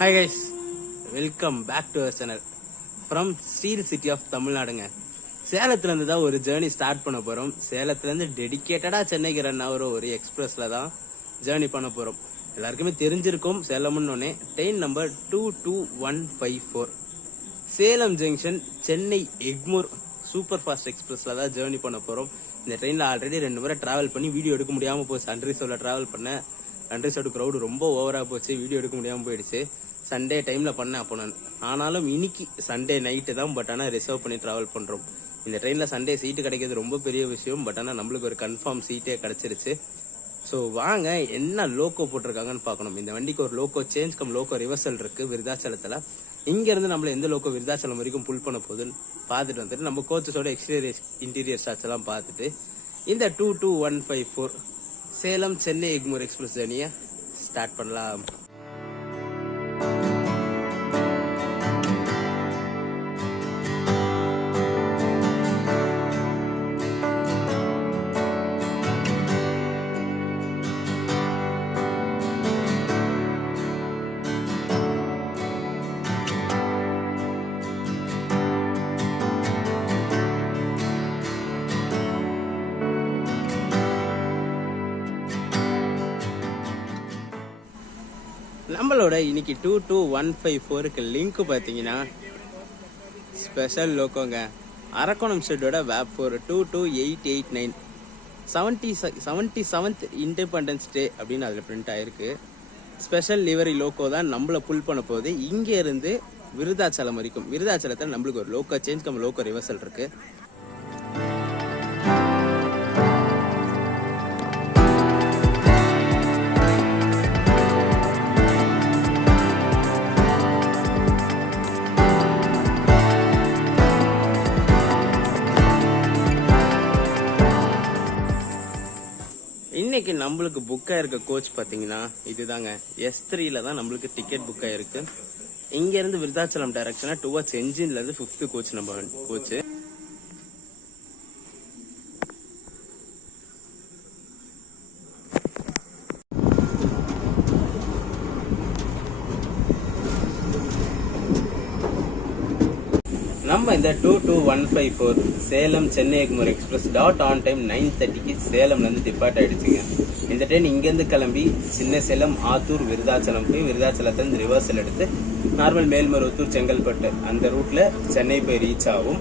Hi guys, welcome back to our channel from Steel City of தமிழ்நாடுங்க. சேலத்துல இருந்து தான் ஒரு ஜேர்னி ஸ்டார்ட் பண்ண போறோம். சேலத்துல இருந்து டெடிகேட்டடா சென்னைக்கு ரன் ஆகிற ஒரு எக்ஸ்பிரஸ்ல தான் ஜேர்னி பண்ண போறோம். எல்லாருக்குமே தெரிஞ்சிருக்கும் சேலம்னு train number 22154 Salem junction Chennai Egmore super fast எக்ஸ்பிரஸ்ல தான் ஜேர்னி பண்ண போறோம். இந்த ட்ரெயின்ல ஆல்ரெடி 2 முறை டிராவல் பண்ணி வீடியோ எடுக்க முடியாம போச்சு. அன்ரிசோல டிராவல் பண்ண அன்ரிசோடு க்ரௌடு ரொம்ப ஓவரா போச்சு, வீடியோ எடுக்க முடியாம போயிடுச்சு. சண்டே டைம்ல பண்ணேன் அப்போ நான். ஆனாலும் இன்னைக்கு சண்டே நைட்டு தான், பட் ஆனால் ரிசர்வ் பண்ணி டிராவல் பண்றோம். இந்த ட்ரெயின்ல சண்டே சீட்டு கிடைக்கிறது ரொம்ப பெரிய விஷயம், பட் ஆனால் நம்மளுக்கு ஒரு கன்ஃபார்ம் சீட்டே கிடைச்சிருச்சு. ஸோ வாங்க என்ன லோக்கோ போட்டிருக்காங்கன்னு பார்க்கணும். இந்த வண்டிக்கு ஒரு லோக்கோ சேஞ்ச் லோக்கோ ரிவர்சல் இருக்கு விருதாச்சலத்துல. இங்க இருந்து நம்மள எந்த லோக்கோ விருதாச்சலம் வரைக்கும் புல் பண்ண போகுதுன்னு பார்த்துட்டு வந்துட்டு நம்ம கோச்சஸோட எக்ஸ்டீரியர் இன்டீரியர் ஷாட்ஸ் எல்லாம் பார்த்துட்டு இந்த 22154 சேலம் சென்னை எக்மோர் எக்ஸ்பிரஸ் ஜேர்னியை ஸ்டார்ட் பண்ணலாம். நம்மளோட இன்னைக்கு 22154க்கு லிங்க் பார்த்தீங்கன்னா ஸ்பெஷல் லோக்கோங்க. அரக்கோணம் ஸ்டேட்டோட வேப் 4 22889 77th இண்டிபெண்டன்ஸ் டே அப்படின்னு அதில் பிரிண்ட் ஆயிருக்கு. ஸ்பெஷல் லிவரி லோக்கோ தான் நம்மளை புல் பண்ண போகுது. இங்கே இருந்து விருதாச்சலம் வரைக்கும். விருதாச்சலத்தில் நம்மளுக்கு ஒரு லோக்கோ சேஞ்ச் லோக்கோ ரிவர்சல் இருக்கு. இன்னைக்கு நம்மளுக்கு புக் ஆயிருக்க கோச் பாத்தீங்கன்னா இதுதாங்க. S3ல தான் நம்மளுக்கு டிக்கெட் புக் ஆயிருக்கு. இங்க இருந்து விருதாச்சலம் டைரக்ஷனா டுவர்ட்ஸ் என்ஜின்ல இருந்து 5th கோச் நம்ம கோச். நம்ம இந்த 22154 Salem Chennai Egmore express dot on time 9:30க்கு சேலம்ல இருந்து டிபார்ட் ஆயிடுச்சுங்க. இந்த ட்ரெயின் இங்கேருந்து கிளம்பி சின்ன சேலம் ஆத்தூர் விருதாச்சலம் போய் விருதாச்சலத்திலிருந்து ரிவர்சல் எடுத்து நார்மல் மேல்மருவத்தூர் செங்கல்பட்டு அந்த ரூட்ல சென்னை போய் ரீச் ஆகும்.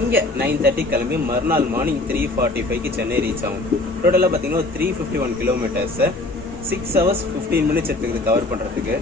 இங்க 9:30 கிளம்பி மறுநாள் மார்னிங் 3:45க்கு சென்னை ரீச் ஆகும். டோட்டலா பாத்தீங்கன்னா 351 கிலோமீட்டர்ஸ் 6 hours 15 minutes எடுத்துக்குது கவர் பண்றதுக்கு.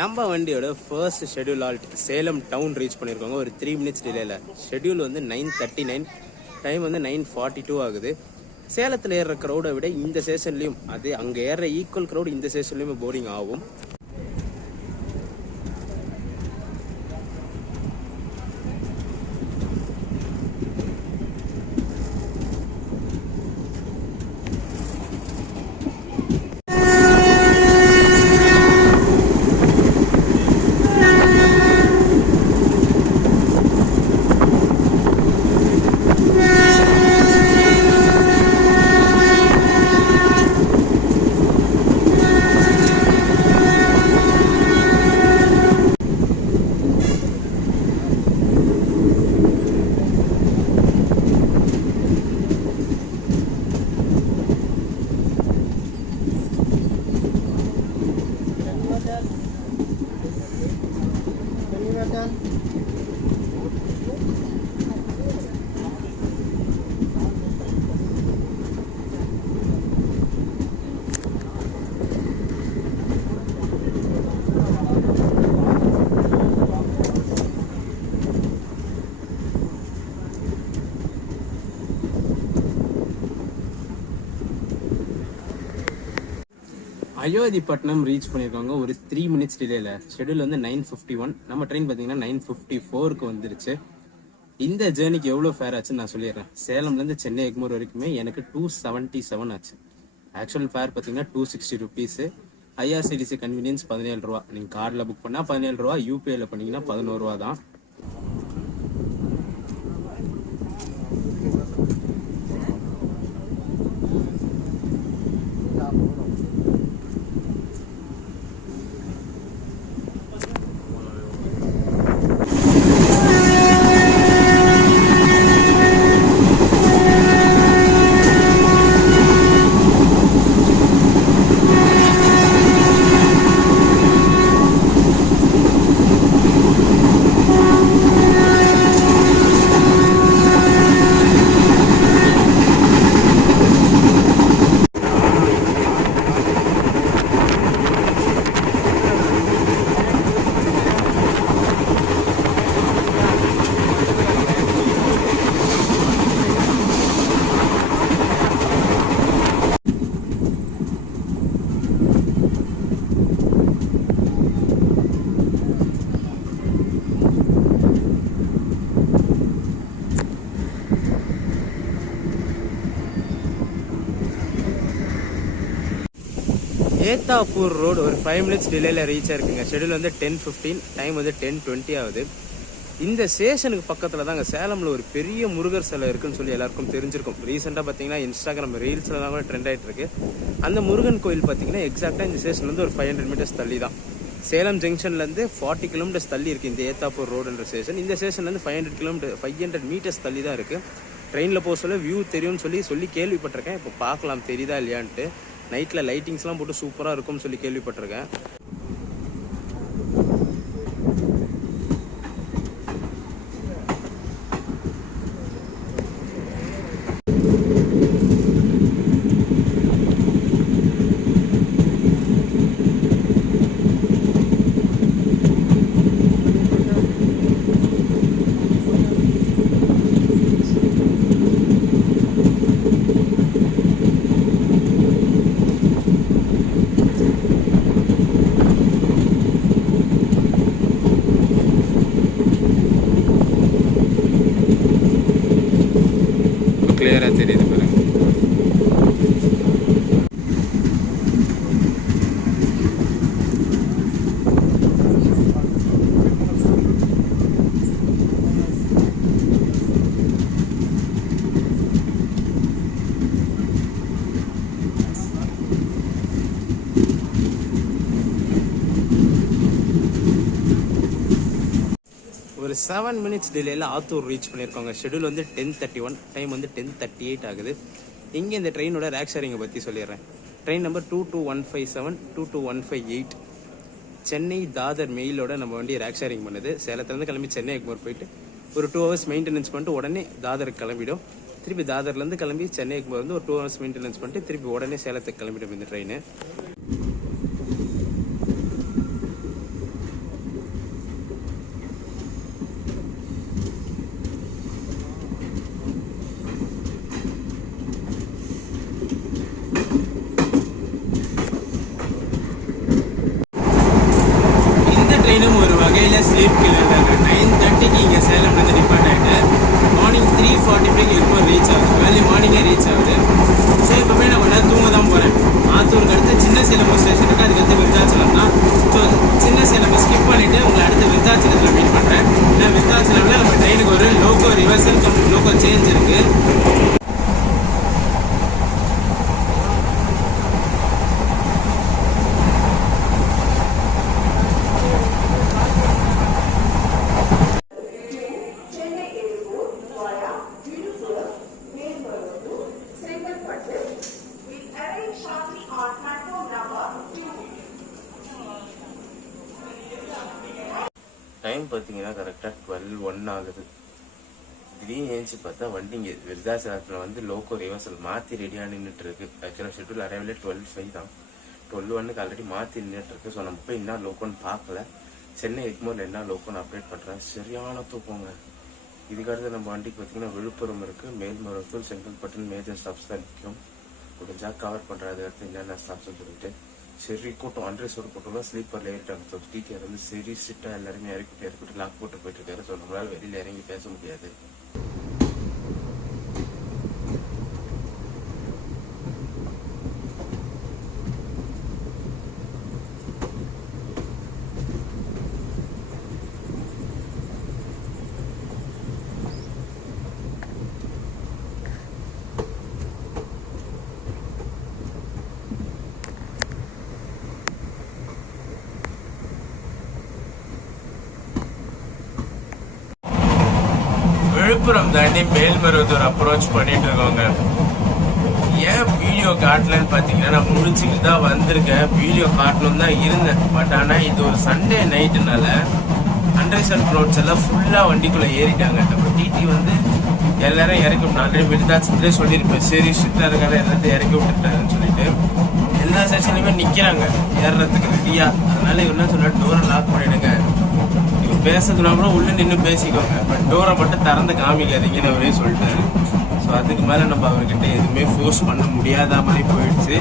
நம்ம வண்டியோட first schedule halt Salem town reach பண்ணியிருக்காங்க ஒரு 3 minutes டிலேல. ஷெட்யூல் வந்து 9:39, டைம் வந்து 9:42 ஆகுது. சேலத்தில் ஏறுற க்ரௌடை விட இந்த ஸ்டேஷன்லையும் அது அங்கே ஏறுற ஈக்குவல் க்ரௌட் இந்த ஸ்டேஷன்லையுமே போர்டிங் ஆகும். அயோத்திப்பட்டினம் ரீச் பண்ணியிருக்காங்க ஒரு 3 minutes டிலேல. ஷெடியூல் வந்து 9:51. நம்ம ட்ரெயின் பார்த்தீங்கன்னா 9:54க்கு வந்துருச்சு. இந்த ஜேர்னிக்கு எவ்வளோ ஃபேர் ஆச்சுன்னு நான் சொல்லிடுறேன். சேலம்லேருந்து சென்னை எக்மோர் வரைக்குமே எனக்கு 277 ஆச்சு. ஆக்சுவல் ஃபேர் பார்த்தீங்கன்னா 260 ருபீஸு. ஐஆர்சிடிசி கன்வீனியன்ஸ் 17 ரூபா. நீங்கள் கார்டில் புக் பண்ணால் 17 ரூபா, யூபிஐல பண்ணிங்கன்னா 11 ரூபா தான். ஏத்தாப்பூர் ரோடு ஒரு 5 minutes டிலேல ரீச் ஆயிருக்குங்க. ஷெடியூல் வந்து 10:15, டைம் வந்து 10:20 ஆகுது. இந்த ஸ்டேஷனுக்கு பக்கத்தில் தாங்க சேலமில் ஒரு பெரிய முருகர் சிலை இருக்குன்னு சொல்லி எல்லாருக்கும் தெரிஞ்சிருக்கும். ரீசெண்டாக பார்த்தீங்கன்னா இன்ஸ்டாகிராம் ரீல்ஸ்லாம் கூட ட்ரெண்ட் ஆகிட்டு இருக்கு. அந்த முருகன் கோயில் பார்த்தீங்கன்னா எக்ஸாக்டாக இந்த ஸ்டேஷன்லேருந்து ஒரு 500 meters தள்ளி தான். சேலம் ஜங்ஷன்லேருந்து 40 kilometers தள்ளி இருக்குது இந்த ஏத்தாப்பூர் ரோடுன்ற ஸ்டேஷன். இந்த ஸ்டேஷன்லேருந்து 500 meters தள்ளி தான் இருக்குது. ட்ரெயினில் போக சொல்ல வியூ தெரியும்னு சொல்லி கேள்விப்பட்டிருக்கேன். இப்போ பார்க்கலாம் தெரியுதா இல்லையான்ட்டு. நைட்டில் லைட்டிங்ஸ்லாம் போட்டு சூப்பராக இருக்கும்னு சொல்லி கேள்விப்பட்டிருக்கேன். கிளியராக தெரியுது பாருங்க. ஒரு 7 minutes டிலேல ஆத்தூர் ரீச் பண்ணியிருக்காங்க. ஷெடியூல் வந்து 10:31, டைம் வந்து 10:38 ஆகுது. இங்கே இந்த ட்ரெயினோட ரேக் ஷேரிங்கை பற்றி சொல்லிடுறேன். ட்ரெயின் நம்பர் 22157, 22158 சென்னை தாதர் மெயிலோட நம்ம வண்டி ரேக் ஷேரிங் பண்ணுது. சேலத்துலேருந்து கிளம்பி சென்னை எக்மோர் போயிட்டு ஒரு 2 hours மெயின்டெனன்ஸ் பண்ணிட்டு உடனே தாதருக்கு கிளம்பிடும். திருப்பி தாதர்லேருந்து கிளம்பி சென்னை எக்மோர் வந்து ஒரு 2 hours மெயின்டெனன்ஸ் பண்ணிட்டு திருப்பி உடனே சேலத்துக்கு கிளம்பிடும் இந்த ட்ரெயின். ஒரு வகையில் ஸ்லீப் கில்லர். 9:30க்கு இங்கே சேலம்லேருந்து டிபார்ட் ஆகிட்டு மார்னிங் 3:45 எக்மோர் ரீச் ஆகுது. வேலி மார்னிங்கே ரீச் ஆகுது. ஸோ இப்போ போய் நான் கொஞ்ச நேரம் தூங்க தான் போகிறேன். ஆத்தூருக்கு அடுத்து சின்ன சேலம் ஸ்டேஷன் இருக்குது, அதுக்கடுத்து விருத்தாச்சலம் தான். ஸோ சின்ன சேலம் ஸ்கிப் பண்ணிவிட்டு உங்களை அடுத்து விருத்தாச்சலத்தில் மீட் பண்ணுறேன். ஏன்னா விருத்தாச்சலமில் நம்ம ட்ரெயினுக்கு ஒரு லோக்கோ ரிவர்சல் லோக்கோ சேஞ்ச் இருக்குது. டைம் பார்த்தீங்கன்னா கரெக்டாக 12:01 ஆகுது. திடீர்னு ஏஞ்சி பார்த்தா வண்டி இங்கே விருதாச்சலத்தில் வந்து லோக்கோ ரிவர்சல் மாற்றி ரெடியாக நின்றுட்டு இருக்கு. ஆக்சுவலாக ஷெட்யூல் அரைவிலே 12:05 தான். 12:01 ஆல்ரெடி மாற்றி நின்றுட்டு இருக்கு. ஸோ நம்ம போய் என்ன லோக்கோன்னு பார்க்கல. சென்னை எக்மோரில் என்ன லோக்கோன்னு அப்டேட் பண்ணுறேன். சரியான தூக்கங்க. இதுக்கடுத்து நம்ம வண்டிக்கு பார்த்தீங்கன்னா விழுப்புரம் இருக்குது, மேல்மருவத்தூர், செங்கல்பட்டு மேஜர் ஸ்டாப்ஸ் தான் நிற்கும். முடிஞ்சா கவர் பண்ணுறேன். அதுக்கடுத்து என்னென்ன ஸ்டாப்ஸ்ன்னு சொல்லிட்டு சரி கூட்டம் அன்ட்ரெஸோட கூட்டம்லாம் ஸ்லீப்பரில் ஏறிட்டாங்க. டிடிஆர் வந்து சரி சிட்டாக எல்லாருமே இறக்கிட்டு லாக் போட்டு போயிட்டு இருக்காரு. ஸோ நம்மளால் வெளியில் இறங்கி பேச முடியாது. விழுப்புரம் தாண்டி மேல்மருவத்தூர் அப்ரோச் பண்ணிட்டு இருக்கோங்க. ஏன் வீடியோ காட்டலன்னு பார்த்தீங்கன்னா நான் முடிச்சுக்கிட்டு தான் வந்திருக்கேன். வீடியோ காட்டணும் தான் இருந்தேன். பட் ஆனால் இது ஒரு சண்டே நைட்டுனால அண்டர்சன் ரோட்ஸ் எல்லாம் ஃபுல்லாக வண்டிக்குள்ளே ஏறிட்டாங்க. நம்ம டிடி வந்து எல்லாரும் இறக்கி விட்டு ஆல்ரெடி விருதாச்சலத்திலே சொல்லியிருப்பேன். சரி ஸ்ட்ரிக்டாக இருக்காங்க எல்லாத்தையும் இறக்கி விட்டுட்டாங்கன்னு சொல்லிட்டு எல்லா செக்ஷன்லையுமே நிற்கிறாங்க ஏறுறதுக்கு ரெடியாக. அதனால இவர் என்ன சொன்னா டோரை லாக் பண்ணிடுங்க, பேசுறதுனா கூட உள்ள நின்று பேசிக்கோங்க, பட் டோரை மட்டும் திறந்து காமிக்காதீங்கன்னு அவரே சொல்லிட்டாரு. ஸோ அதுக்கு மேலே நம்ம அவர்கிட்ட எதுவுமே ஃபோர்ஸ் பண்ண முடியாத மாதிரி போயிடுச்சு.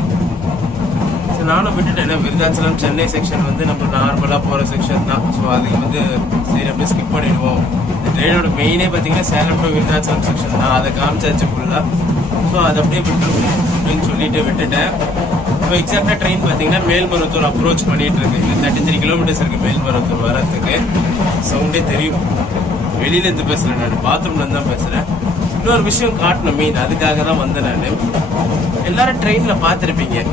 ஸோ நானும் விட்டுட்டேன். விருதாச்சலம் சென்னை செக்ஷன் வந்து நம்ம நார்மலாக போகிற செக்ஷன் தான். ஸோ அதுக்கு வந்து சரி அப்படியே ஸ்கிப் பண்ணிடுவோம். இந்த ட்ரெயினோட மெயினே பார்த்தீங்கன்னா சேலம் டு விருதாச்சலம் செக்ஷன் தான். அதை காமிச்சாச்சு ஃபுல்லாக. ஸோ அதை அப்படியே விட்டுருவோம் அப்படின்னு சொல்லிட்டு விட்டுட்டேன். இப்போ எக்ஸாக்டாக ட்ரெயின் பார்த்தீங்கன்னா மேல்மருவத்தூர் அப்ரோச் பண்ணிட்டு இருக்கு. இது 33 கிலோமீட்டர்ஸ் இருக்குது மேல்மருவத்தூர் வரத்துக்கு. சவுண்டே தெரியும். வெளியிலேருந்து பேசுகிறேன், நான் பாத்ரூம்லேருந்து தான் பேசுகிறேன். இன்னொரு விஷயம் காட்டணும் மெயின், அதுக்காக தான் வந்தேன் நான். எல்லாரும் ட்ரெயினில் பார்த்துருப்பீங்க,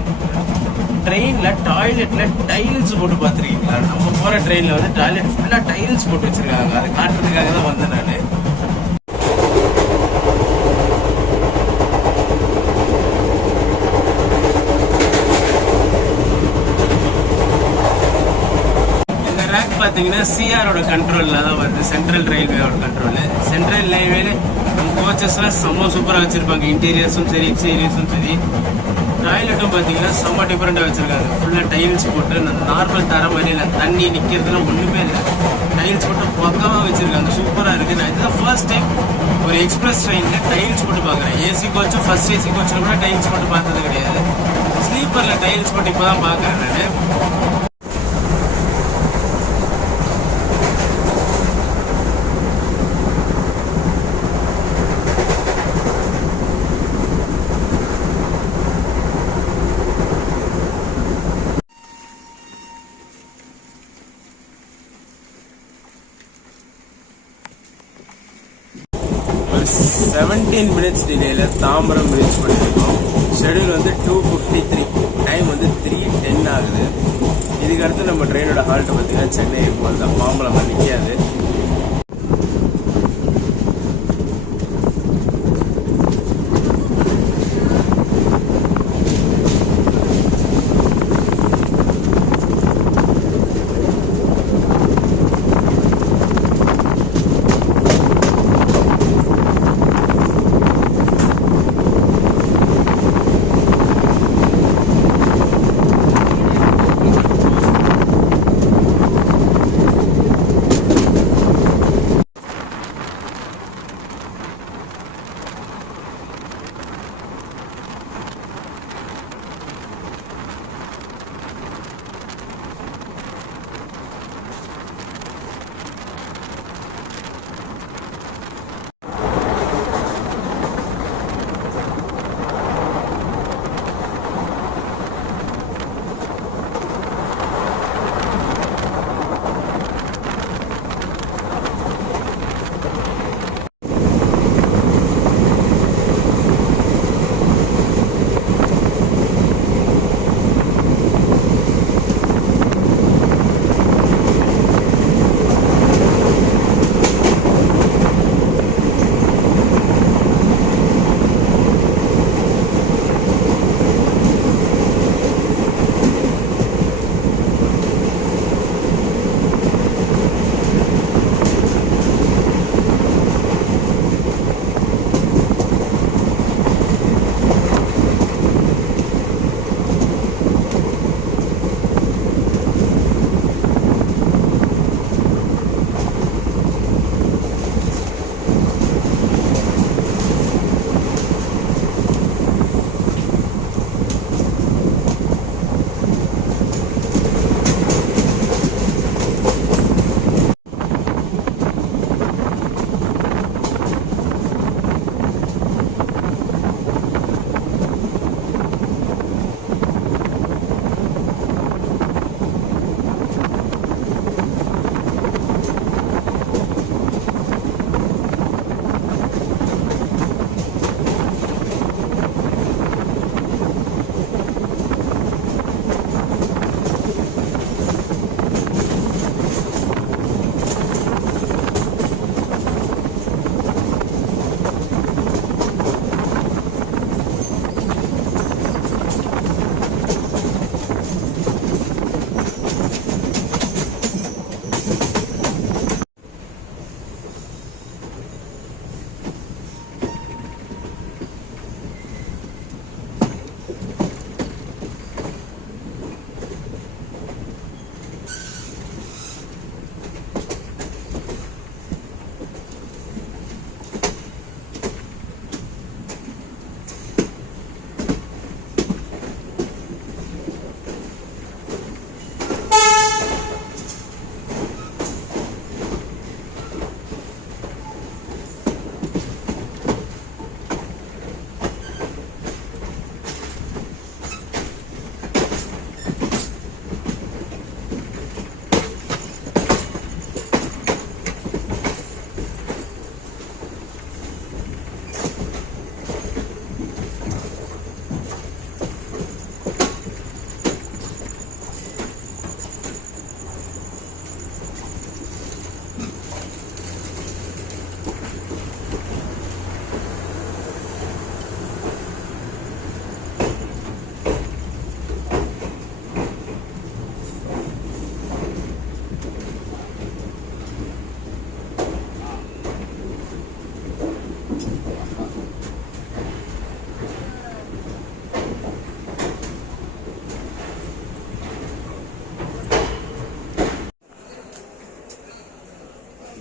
ட்ரெயினில் டாய்லெட்டில் டைல்ஸ் போட்டு பார்த்துருக்கீங்களா? நம்ம போகிற ட்ரெயினில் வந்து டாய்லெட் ஃபுல்லாக டைல்ஸ் போட்டு வச்சுருக்காங்க. அதை காட்டுறதுக்காக தான் வந்தேன் நான். பார்த்தீங்கன்னா சிஆரோட கண்ட்ரோலில் தான் வருது, சென்ட்ரல் ரயில்வேயோட கண்ட்ரோலு. சென்ட்ரல் ரயில்வேல கோச்சஸ்லாம் செம்ம சூப்பராக வச்சுருப்பாங்க. இன்டீரியர்ஸும் சரி எக்ஸ்டீரியர்ஸும் சரி. டாய்லெட்டும் பார்த்தீங்கன்னா செம்ம டிஃப்ரெண்ட்டாக வச்சுருக்காங்க. ஃபுல்லாக டைல்ஸ் போட்டு நார்மல் தர மாதிரி இல்லை, தண்ணி நிற்கிறதுலாம் ஒன்றுமே இல்லை. டைல்ஸ் போட்டு பக்கமாக வச்சுருக்காங்க, சூப்பராக இருக்குது. நான் இதுதான் ஃபர்ஸ்ட் டைம் ஒரு எக்ஸ்பிரஸ் ட்ரெயினில் டைல்ஸ் போட்டு பார்க்குறேன். ஏசி கோச்சும் ஃபர்ஸ்ட் ஏசி கோச்சில் கூட டைல்ஸ் போட்டு பார்த்தது கிடையாது. ஸ்லீப்பரில் டைல்ஸ் போட்டு இப்போ தான் பார்க்குறேன் நான். ஒரு 17 மினிட்ஸ் டிலேல தாம்பரம் ரீச் பண்ணியிருக்கோம். ஷெடியூல் வந்து 2:53, டைம் வந்து 3:10 ஆகுது. இதுக்கடுத்து நம்ம ட்ரெயினோட ஹால்ட் பார்த்தீங்கன்னா சென்னை எக்மோர் தான். மாம்பழம் நிற்காது.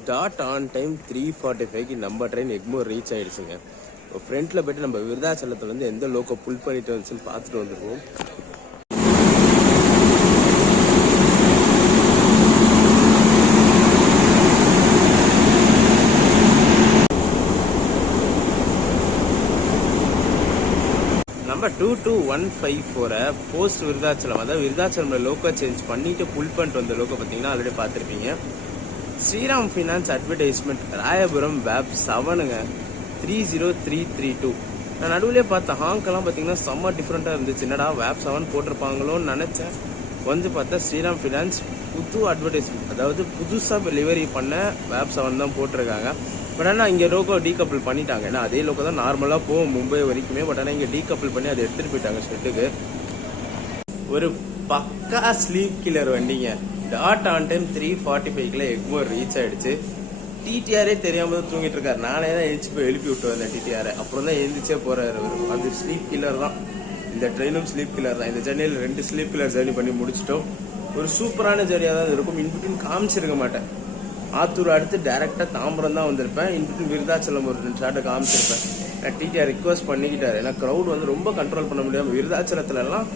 டாட் ஆன் டைம் 3:45க்கு நம்ம ட்ரெயின் எக்மோர் ரீச் ஆயிடுச்சுங்க. இப்போ ஃப்ரண்ட்டில் போய்ட்டு நம்ம விருதாச்சலத்துலேருந்து எந்த லோக்கோ புல் பண்ணிட்டு வந்துச்சுன்னு பார்த்துட்டு வந்துருவோம். நம்ம 22154 போஸ்ட் விருதாச்சலம், அதாவது விருதாச்சலம்ல லோக்கோ சேஞ்ச் பண்ணிட்டு புல் பண்ணிட்டு வந்த லோக்கோ பார்த்தீங்கன்னா ஆல்ரெடி பார்த்துருப்பீங்க. ஸ்ரீராம் ஃபினான்ஸ் அட்வர்டைஸ்மெண்ட் ராயபுரம் வேப் 7ங்க 30332. நான் நடுவிலே பார்த்த ஹாங்கெல்லாம் பார்த்தீங்கன்னா செம்ம டிஃப்ரெண்ட்டாக இருந்துச்சு. என்னடா வேப் 7 போட்டிருப்பாங்களோன்னு நினச்சேன். வந்து பார்த்தா ஸ்ரீராம் ஃபினான்ஸ் புது அட்வர்டைஸ்மெண்ட், அதாவது புதுசாக டெலிவரி பண்ண வேப் 7 தான் போட்டிருக்காங்க. பட் ஆனால் இங்கே லோகோ டீகப்பிள் பண்ணிட்டாங்க. ஏன்னா அதே லோகோ தான் நார்மலாக போகும் மும்பை வரைக்குமே. பட் ஆனால் இங்கே டீகப்பிள் பண்ணி அதை எடுத்துகிட்டு போயிட்டாங்க ஷெட்டுக்கு. ஒரு பக்கா ஸ்லீப் கில்லர் வண்டிங்க. டாட் ஆன் டைம் 3:45க்குள்ள எக்மோர் ரீச் ஆயிடுச்சு. டிடிஆரே தெரியாம தான் தூங்கிட்டு இருக்காரு. நானே தான் எழுச்சி போய் எழுப்பி விட்டு வந்தேன் டிடிஆரை. அப்புறம் தான் எழுந்திரிச்சே போறாரு. அது ஸ்லீப் கில்லர் தான். இந்த ட்ரெயினும் ஸ்லீப் கில்லர் தான். இந்த ஜெர்னியில் 2 ஸ்லீப் கில்லர் ஜெர்னி பண்ணி முடிச்சிட்டோம். ஒரு சூப்பரான ஜெர்னியாக தான் இருக்கும். இன்பிட்வீன் காமிச்சிருக்க மாட்டேன். ஆத்தூர் அடுத்து டைரக்டா தாம்பரம் தான் வந்திருப்பேன். இன்பிட்வீன் விருதாச்சலம் ஒரு 2 ஷாட்டை காமிச்சிருப்பேன். நான் டிடிஆர் ரிக்வஸ்ட் பண்ணிக்கிட்டாரு. ஏன்னா க்ரௌட் வந்து ரொம்ப கண்ட்ரோல் பண்ண முடியாம விருதாச்சலத்துல எல்லாம்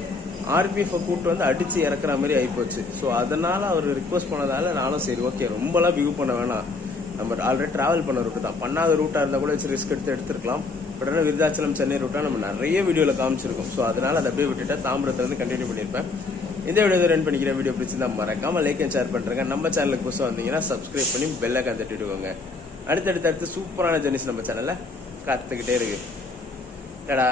ஆர்பிஎஃப் கூட்டு வந்து அடிச்சு இறக்குற மாதிரி ஆயிப்போச்சு. ஸோ அதனால அவர் ரிக்வஸ்ட் பண்ணதால நானும் சரி ஓகே ரொம்பலாம் பிகு பண்ண வேணாம், நம்ம ஆல்ரெடி டிராவல் பண்ண ரூட்டு தான், பண்ணாத ரூட்டா இருந்தா கூட வச்சு ரிஸ்க் எடுத்துருக்கலாம். பட் ஆனால் விருதாச்சலம் சென்னை ரூட்டா நம்ம நிறைய வீடியோல காமிச்சிருக்கோம். ஸோ அதனால அதை அப்படியே விட்டுட்டா தாம்பரத்துல இருந்து கண்டினியூ பண்ணியிருப்பேன். இந்த வீடியோ ரன் பண்ணிக்கிறேன். வீடியோ பிடிச்சிருந்தா மறக்காம லைக் அண்ட் ஷேர் பண்றேங்க. நம்ம சேனலுக்கு புதுசாக வந்தீங்கன்னா சப்ஸ்கிரைப் பண்ணி பெல் ஐகான் தட்டிடுவாங்க. அடுத்தடுத்து சூப்பரான ஜெர்னிஸ் நம்ம சேனல்ல காத்துக்கிட்டே இருக்கு. டடா.